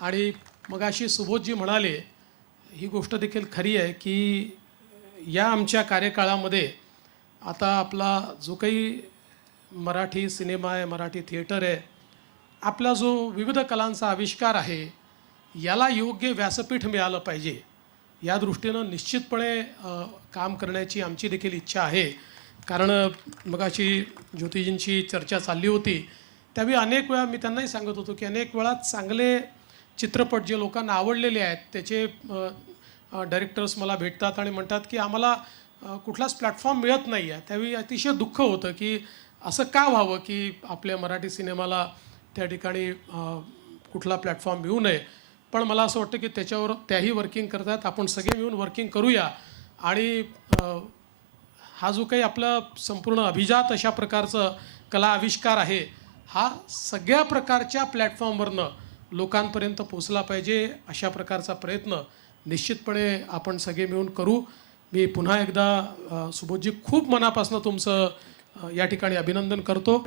आणि मग अशी सुबोधजी म्हणाले ही गोष्ट देखील खरी आहे की या आमच्या कार्यकाळामध्ये आता आपला जो काही मराठी सिनेमा आहे मराठी थिएटर आहे आपला जो विविध कलांचा आविष्कार आहे याला योग्य व्यासपीठ मिळालं पाहिजे. या दृष्टीनं निश्चितपणे काम करण्याची आमची देखील इच्छा आहे. कारण मगाशी ज्योतिजींची चर्चा चालली होती. त्यावेळी अनेक वेळा मी त्यांनाही सांगत होतो की अनेक वेळा चांगले चित्रपट जे लोकांना आवडलेले आहेत त्याचे डायरेक्टर्स मला भेटतात आणि म्हणतात की आम्हाला कुठलाच प्लॅटफॉर्म मिळत नाही आहे त्यावेळी अतिशय दुःख होतं की असं का व्हावं की आपल्या मराठी सिनेमाला त्या ठिकाणी कुठला प्लॅटफॉर्म मिळू नये. पण मला असं वाटतं की त्याच्यावर त्याही वर्किंग करतात. आपण सगळे मिळून वर्किंग करूया. आणि हा जो काही आपला संपूर्ण अभिजात अशा प्रकारचं कला आविष्कार आहे हा सगळ्या प्रकारच्या प्लॅटफॉर्मवरनं लोकांपर्यंत पोचला पाहिजे अशा प्रकारचा प्रयत्न निश्चितपणे आपण सगळे मिळून करू. मी पुन्हा एकदा सुबोधजी खूप मनापासून तुमचं या ठिकाणी अभिनंदन करतो.